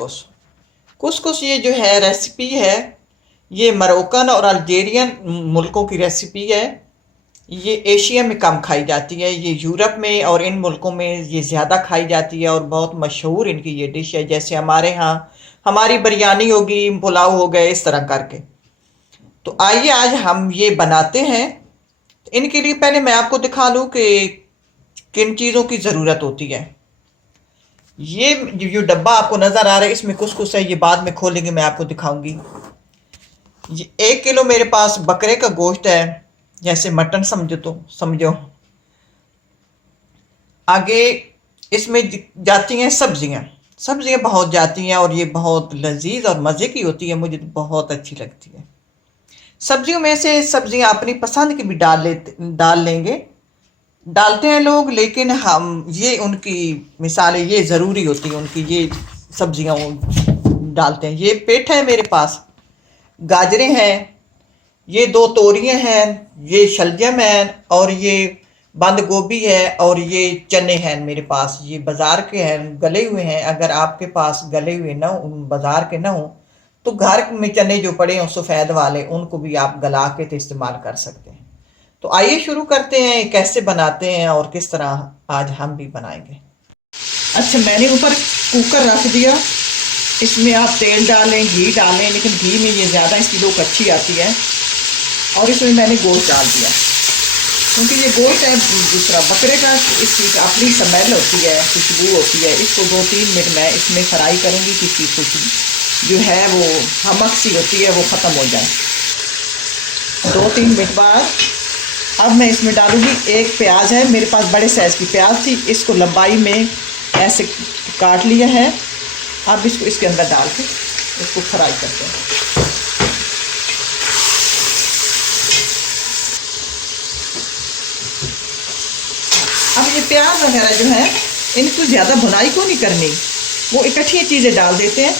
कुसकुस। कुसकुस ये जो है रेसिपी है, ये मरोकन और अल्जेरियन मुल्कों की रेसिपी है। ये एशिया में कम खाई जाती है, ये यूरोप में और इन मुल्कों में ये ज़्यादा खाई जाती है और बहुत मशहूर इनकी ये डिश है। जैसे हमारे यहाँ हमारी बिरयानी होगी, पुलाव हो गए, इस तरह करके। तो आइए आज हम ये बनाते हैं। इनके लिए पहले मैं आपको दिखा लूँ कि किन चीज़ों की ज़रूरत होती है। ये जो डब्बा आपको नज़र आ रहा है इसमें कुछ है, ये बाद में खोलेंगे मैं आपको दिखाऊंगी। ये 1 किलो मेरे पास बकरे का गोश्त है, जैसे मटन समझो। आगे इसमें जाती हैं सब्जियां। सब्जियां बहुत जाती हैं और ये बहुत लजीज और मज़े की होती है, मुझे तो बहुत अच्छी लगती है। सब्जियों में से सब्जियां अपनी पसंद की भी डाल लेंगे, डालते हैं लोग, लेकिन हम ये उनकी मिसालें ये ज़रूरी होती है उनकी, ये सब्जियां डालते हैं। ये पेठ है मेरे पास, गाजरें हैं, ये 2 तोरियां हैं, ये शलजम है, और ये बंद गोभी है, और ये चने हैं मेरे पास। ये बाज़ार के हैं, गले हुए हैं। अगर आपके पास गले हुए ना हो, बाज़ार के ना हो, तो घर में चने जो पड़े हों सफ़ेद वाले, उनको भी आप गला के तो इस्तेमाल कर सकते हैं। तो आइए शुरू करते हैं कैसे बनाते हैं और किस तरह आज हम भी बनाएंगे। अच्छा, मैंने ऊपर कुकर रख दिया, इसमें आप तेल डालें, घी डालें, लेकिन घी में ये ज़्यादा इसकी लुक अच्छी आती है। और इसमें मैंने गोश्त डाल दिया, क्योंकि ये गोश्त है दूसरा बकरे का, इसकी अपनी स्मेल होती है, खुशबू होती है। इसको 2-3 मिनट मैं इसमें फ्राई करूँगी कि इसकी खुशबू जो है वो हमक सी होती है वो ख़त्म हो जाए। 2-3 मिनट बाद अब मैं इसमें डालूँगी, एक प्याज है मेरे पास, बड़े साइज़ की प्याज थी, इसको लंबाई में ऐसे काट लिया है। अब इसको इसके अंदर डाल के इसको फ्राई करते हैं। अब ये प्याज वगैरह जो है इनको ज़्यादा भुनाई को नहीं करनी, वो इकट्ठी चीज़ें डाल देते हैं।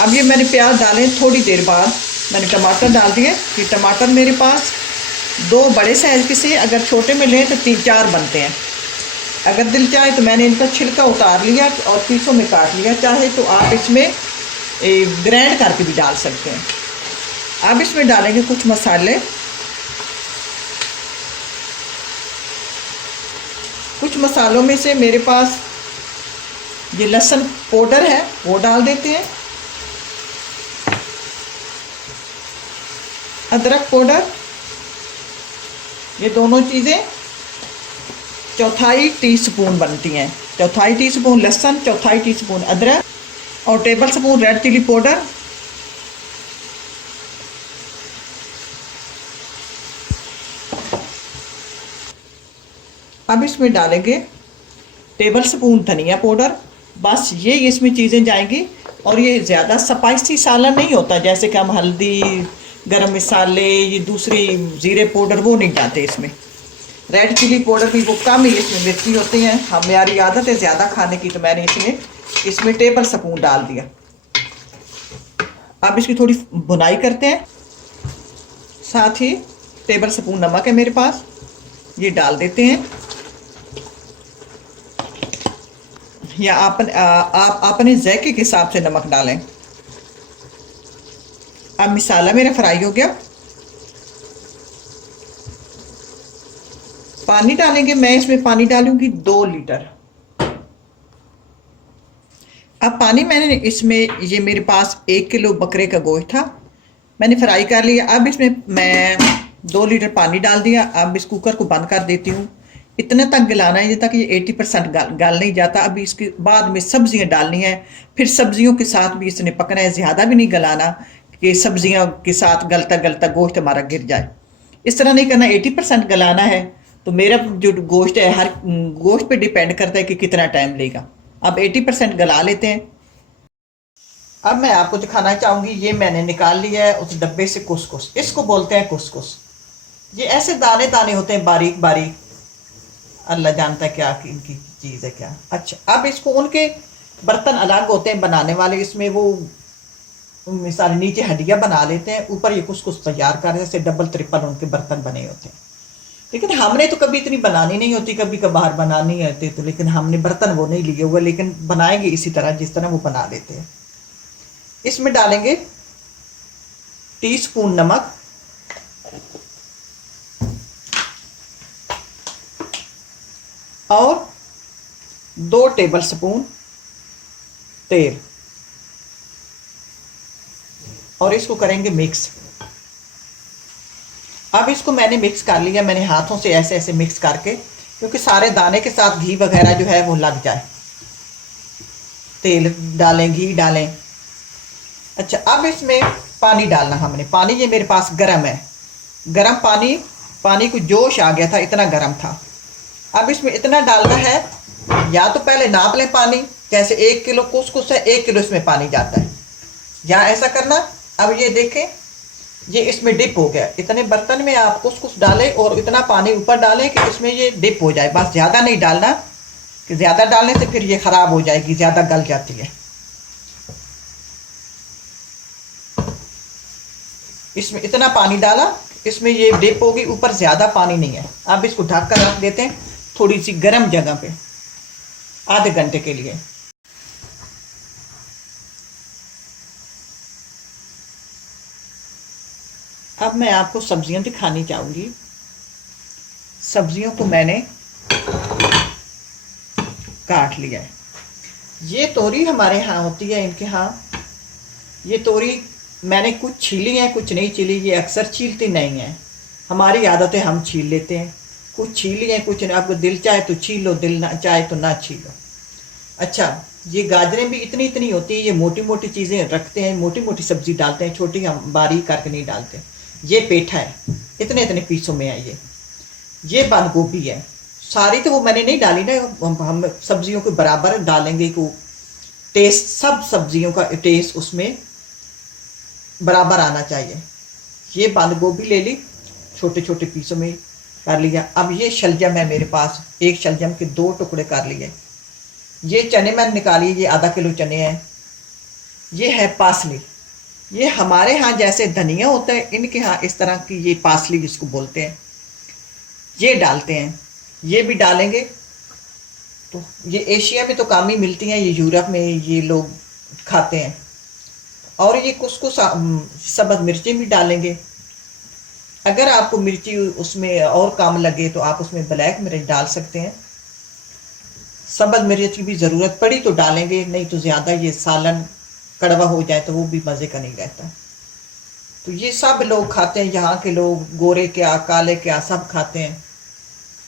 अब ये मैंने प्याज डाले, थोड़ी देर बाद मैंने टमाटर डाल दिए। ये टमाटर मेरे पास 2 बड़े साइज़ के से, अगर छोटे में लें तो 3-4 बनते हैं। अगर दिल चाहे तो मैंने इनका छिलका उतार लिया और पीसों में काट लिया, चाहे तो आप इसमें ग्राइंड करके भी डाल सकते हैं। अब इसमें डालेंगे कुछ मसाले, कुछ मसालों में से मेरे पास ये लहसुन पाउडर है वो डाल देते हैं, अदरक पाउडर, ये दोनों चीज़ें 1/4 टीस्पून बनती हैं। 1/4 टीस्पून लहसुन, 1/4 टीस्पून अदरक, और tablespoon red chilli powder. अब इसमें डालेंगे टेबल स्पून धनिया पाउडर। बस ये इसमें चीज़ें जाएंगी, और ये ज़्यादा स्पाइसी सालन नहीं होता, जैसे कि हम हल्दी, गरम मसाले, ये दूसरी ज़ीरे पाउडर वो नहीं जाते इसमें। रेड चिली पाउडर भी वो कम ही इसमें मिर्ची होती हैं, हमारी आदत है ज़्यादा खाने की, तो मैंने इसमें टेबल स्पून डाल दिया। अब इसकी थोड़ी भुनाई करते हैं, साथ ही टेबल स्पून नमक है मेरे पास, ये डाल देते हैं। या आप अपने ज़ायके के हिसाब से नमक डालें। अब मसाला मेरा फ्राई हो गया, पानी डालेंगे। मैं इसमें पानी डालूंगी 2 लीटर। अब पानी मैंने इसमें, ये मेरे पास 1 किलो बकरे का गोश्त था, मैंने फ्राई कर लिया। अब इसमें मैं 2 लीटर पानी डाल दिया। अब इस कुकर को बंद कर देती हूँ। इतना तक गलाना है जब तक ये 80% गल नहीं जाता। अभी इसके बाद में सब्जियां डालनी है, फिर सब्जियों के साथ भी इसने पकना है, ज़्यादा भी नहीं गलाना कि सब्जियों के साथ गलता गलता गोश्त हमारा गिर जाए। इस तरह नहीं करना, 80% गलाना है। तो मेरा जो गोश्त है हर गोश्त पे डिपेंड करता है कि कितना टाइम लेगा। अब 80% गला लेते हैं। अब मैं आपको दिखाना चाहूँगी, ये मैंने निकाल लिया है उस डब्बे से कुसकुस, इसको बोलते हैं कुसकुस। ये ऐसे दाने दाने होते हैं बारीक बारीक, अल्लाह जानता है क्या इनकी चीज़ है क्या। अच्छा, अब इसको उनके बर्तन अलग होते हैं बनाने वाले, इसमें वो मिसाल नीचे हड्डियाँ बना लेते हैं, ऊपर ये कुसकुस तैयार कर, जैसे डबल ट्रिपल उनके बर्तन बने होते हैं। लेकिन हमने तो कभी इतनी बनानी नहीं होती, कभी कभार बनानी होती तो, लेकिन हमने बर्तन वो नहीं लिए हुए, लेकिन बनाएंगे इसी तरह जिस तरह वो बना लेते हैं। इसमें डालेंगे टीस्पून नमक, और 2 टेबल स्पून तेल, और इसको करेंगे मिक्स। अब इसको मैंने मिक्स कर लिया, मैंने हाथों से ऐसे ऐसे मिक्स करके, क्योंकि सारे दाने के साथ घी वगैरह जो है वो लग जाए। तेल डालें, घी डालें। अच्छा, अब इसमें पानी डालना हमने। पानी ये मेरे पास गर्म है, गर्म पानी, पानी को जोश आ गया था, इतना गर्म था। अब इसमें इतना डालना है, या तो पहले नाप लें पानी, जैसे 1 किलो कुसकुस है, 1 किलो इसमें पानी जाता है, या ऐसा करना। अब ये देखें, ये इसमें डिप हो गया। इतने बर्तन में आप कुसकुस डालें और इतना पानी ऊपर डालें कि इसमें ये डिप हो जाए। बस ज़्यादा नहीं डालना, कि ज़्यादा डालने से फिर ये ख़राब हो जाएगी, ज़्यादा गल जाती है। इसमें इतना पानी डाला, इसमें ये डिप होगी, ऊपर ज़्यादा पानी नहीं है। अब इसको ढक कर रख देते हैं थोड़ी सी गर्म जगह पे आधे घंटे के लिए। अब मैं आपको सब्जियां दिखानी चाहूँगी। सब्जियों को मैंने काट लिया है। ये तोरी हमारे यहाँ होती है, इनके यहाँ। ये तोरी मैंने कुछ छीली है, कुछ नहीं छीली। ये अक्सर छीलती नहीं है, हमारी आदत है हम छील लेते हैं। कुछ छीली है, कुछ नहीं। आपको दिल चाहे तो छील लो, दिल ना चाहे तो ना छीलो। अच्छा, ये गाजरें भी इतनी इतनी होती है। ये मोटी मोटी चीज़ें रखते हैं, मोटी मोटी सब्जी डालते हैं, छोटी हम बारीक करके नहीं डालते। ये पेठा है, इतने इतने पीसों में है। ये बंद गोभी है। सारी तो वो मैंने नहीं डाली ना, हम सब्जियों के बराबर डालेंगे को टेस्ट, सब सब्जियों का टेस्ट उसमें बराबर आना चाहिए। ये बंद गोभी ले ली, छोटे छोटे पीसों में कर लिया। अब ये शलजम है मेरे पास, एक शलजम के 2 टुकड़े कर लिए। ये चने मैंने निकाली, ये आधा किलो चने हैं। ये है पासली। ये हमारे यहाँ जैसे धनिया होता है, इनके यहाँ इस तरह की ये पासली जिसको बोलते हैं, ये डालते हैं। ये भी डालेंगे। तो ये एशिया में तो कम ही मिलती हैं, ये यूरोप में ये लोग खाते हैं। और ये कुछ सब्ज़ मिर्ची भी डालेंगे। अगर आपको मिर्ची उसमें और कम लगे तो आप उसमें ब्लैक मिर्च डाल सकते हैं। सब्ज़ मिर्च की भी ज़रूरत पड़ी तो डालेंगे, नहीं तो ज़्यादा ये सालन कड़वा हो जाए तो वो भी मज़े का नहीं रहता। तो ये सब लोग खाते हैं, यहाँ के लोग, गोरे क्या काले क्या, सब खाते हैं।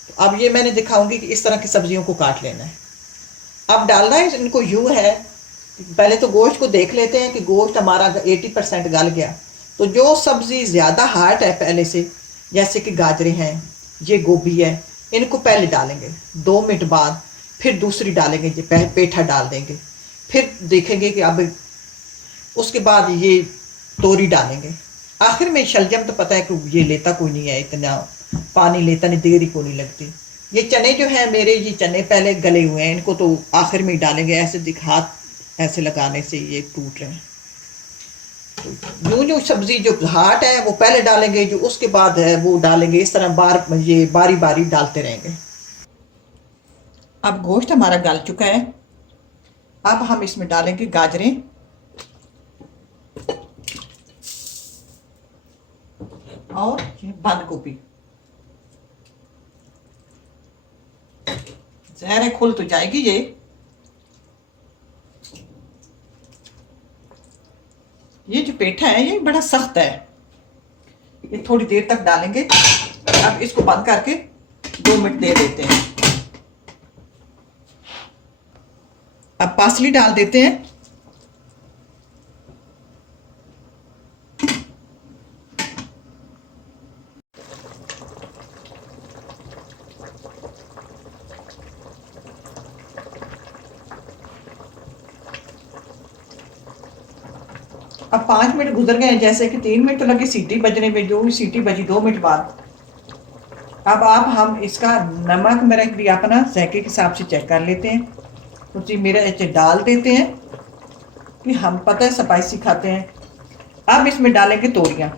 तो अब ये मैंने दिखाऊंगी कि इस तरह की सब्जियों को काट लेना है। अब डालना है इनको यूँ है, पहले तो गोश्त को देख लेते हैं कि गोश्त हमारा 80% गल गया। तो जो सब्ज़ी ज़्यादा हार्ड है पहले से, जैसे कि गाजरें हैं, ये गोभी है, इनको पहले डालेंगे। 2 मिनट बाद फिर दूसरी डालेंगे, ये पेठा डाल देंगे। फिर देखेंगे कि अब उसके बाद ये तोरी डालेंगे। आखिर में शलजम तो पता है कि ये लेता कोई नहीं है, इतना पानी लेता नहीं, देर ही को नहीं लगती। ये चने जो है मेरे, ये चने पहले गले हुए हैं, इनको तो आखिर में ही डालेंगे। ऐसे हाथ ऐसे लगाने से ये टूट रहे हैं। तो यूँ यूँ सब्जी जो हाट है वो पहले डालेंगे, जो उसके बाद है वो डालेंगे। इस तरह ये बारी बारी डालते रहेंगे। अब गोश्त हमारा गल चुका है। अब हम इसमें डालेंगे गाजरें और बंद गोभी। जहर खुल तो जाएगी ये जो पेठा है ये बड़ा सख्त है, ये थोड़ी देर तक डालेंगे। अब इसको बंद करके 2 मिनट दे देते हैं। अब पासली डाल देते हैं। अब 5 मिनट गुजर गए, जैसे कि 3 मिनट तो लगे सीटी बजने में, जो भी सीटी बजी 2 मिनट बाद। अब हम इसका नमक मिर्च भी अपना जायके के हिसाब से चेक कर लेते हैं। कुछ तो मिर्च डाल देते हैं कि हम पता है स्पाइसी खाते हैं। अब इसमें डालेंगे तोरियां।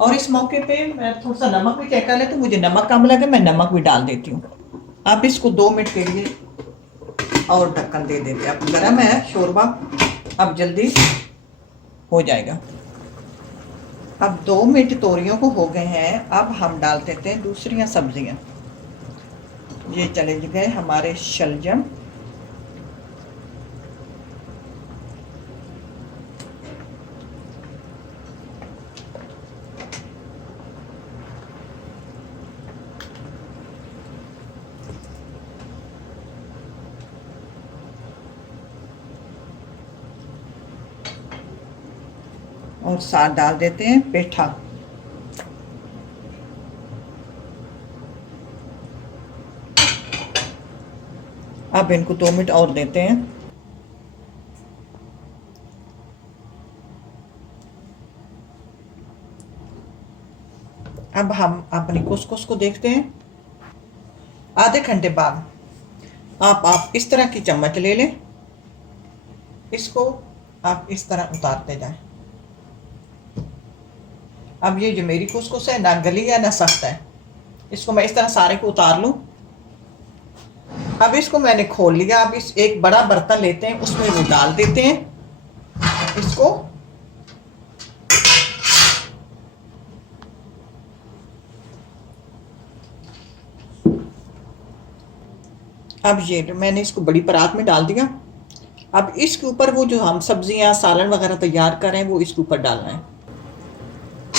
और इस मौके पे मैं थोड़ा सा नमक भी चेक कर लेती हूँ, मुझे नमक कम लगे मैं नमक भी डाल देती हूँ। अब इसको 2 मिनट के लिए और ढक्कन दे देते हैं। अब गर्म है शोरबा, अब जल्दी हो जाएगा। अब 2 मिनट तोरियों को हो गए हैं, अब हम डाल देते हैं दूसरी सब्जियां। ये चले गए हमारे शलजम, और साथ डाल देते हैं पेठा। अब इनको 2 मिनट और देते हैं। अब हम अपनी कुसकुस को देखते हैं। आधे घंटे बाद आप इस तरह की चम्मच ले लें, इसको आप इस तरह उतारते जाएं। अब ये जो मेरी कुसकुस है ना गली है ना सख्त है, इसको मैं इस तरह सारे को उतार लूं। अब इसको मैंने खोल लिया। अब इस एक बड़ा बर्तन लेते हैं, उसमें वो डाल देते हैं इसको। अब ये मैंने इसको बड़ी परात में डाल दिया। अब इसके ऊपर वो जो हम सब्जियां सालन वगैरह तैयार कर रहे हैं वो इसके ऊपर डालना है।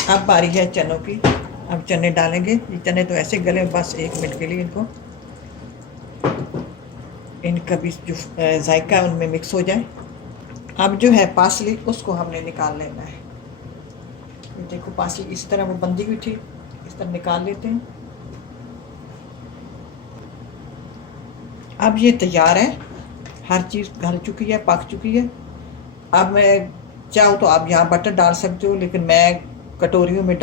अब बारी है चनों की। अब चने डालेंगे। ये चने तो ऐसे गले बस 1 मिनट के लिए इनका भी जो जायका है उनमें मिक्स हो जाए। अब जो है पासली उसको हमने निकाल लेना है। ये देखो पासली इस तरह वो बंदी हुई थी, इस तरह निकाल लेते हैं। अब ये तैयार है, हर चीज़ गल चुकी है, पक चुकी है। अब मैं चाहूँ तो आप यहाँ बटर डाल सकते हो, लेकिन मैं कटोरियों में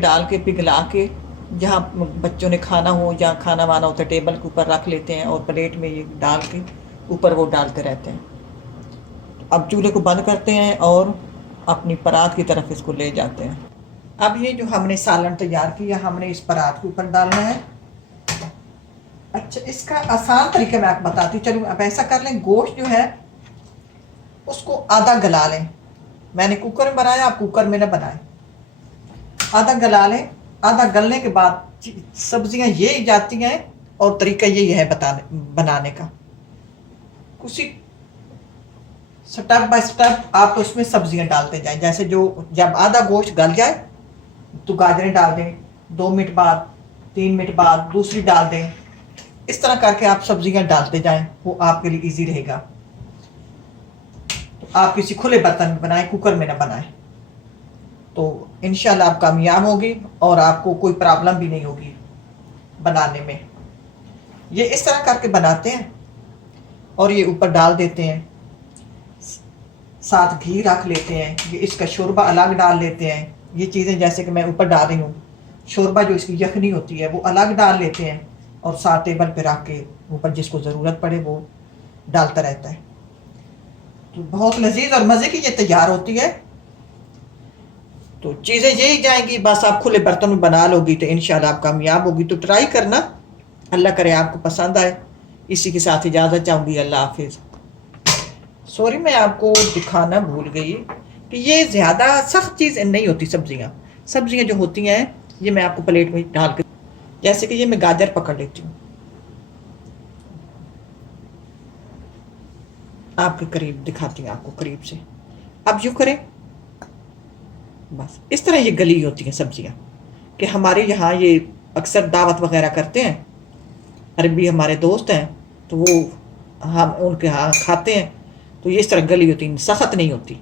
डाल के पिघला के, जहाँ बच्चों ने खाना हो या खाना वाना होता है टेबल के ऊपर रख लेते हैं और प्लेट में ये डाल के ऊपर वो डालते रहते हैं। अब चूल्हे को बंद करते हैं और अपनी परात की तरफ इसको ले जाते हैं। अब ये जो हमने सालन तैयार किया हमने इस परात के ऊपर डालना है। अच्छा, इसका आसान तरीका मैं आपको बताती हूँ। चलो अब ऐसा कर लें, गोश्त जो है उसको आधा गला लें। मैंने कुकर में बनाया, आप कुकर में ना बनाएं। आधा गला लें। आधा गलने के बाद सब्जियां ये ही जाती हैं और तरीका यही है बनाने का। कुछ स्टेप बाय स्टेप आप उसमें सब्जियां डालते जाएं। जैसे जो जब आधा गोश्त गल जाए तो गाजरें डाल दें, 2 मिनट बाद 3 मिनट बाद दूसरी डाल दें। इस तरह करके आप सब्जियां डालते जाएं, वो आपके लिए इजी रहेगा। तो आप किसी खुले बर्तन में बनाएं, कुकर में ना बनाएं, तो इंशाल्लाह आप कामयाब होगी और आपको कोई प्रॉब्लम भी नहीं होगी बनाने में। ये इस तरह करके बनाते हैं और ये ऊपर डाल देते हैं, साथ घी रख लेते हैं। ये इसका शोरबा अलग डाल लेते हैं। ये चीज़ें जैसे कि मैं ऊपर डाल रही हूँ, शोरबा जो इसकी यखनी होती है वो अलग डाल लेते हैं और साथ टेबल पे रख के ऊपर जिसको ज़रूरत पड़े वो डालता रहता है। तो बहुत लजीज और मज़े की ये तैयार होती है। तो चीज़ें यही जाएंगी, बस आप खुले बर्तन में बना लोगी तो इंशाल्लाह आप कामयाब होगी। तो ट्राई करना, अल्लाह करे आपको पसंद आए। इसी के साथ इजाज़त चाहूँगी, अल्लाह हाफिज़। सॉरी मैं आपको दिखाना भूल गई कि ये ज़्यादा सख्त चीज़ नहीं होती। सब्जियाँ जो होती हैं ये मैं आपको प्लेट में डाल के, जैसे कि ये मैं गाजर पकड़ लेती हूँ, आपके करीब दिखाती हूँ, आपको करीब से। अब यूँ करें, बस इस तरह ये गली होती हैं सब्जियाँ। कि हमारे यहाँ ये अक्सर दावत वगैरह करते हैं, अरबी हमारे दोस्त हैं तो वो हम उनके यहाँ खाते हैं, तो ये इस तरह गली होती है, सख्त नहीं होती।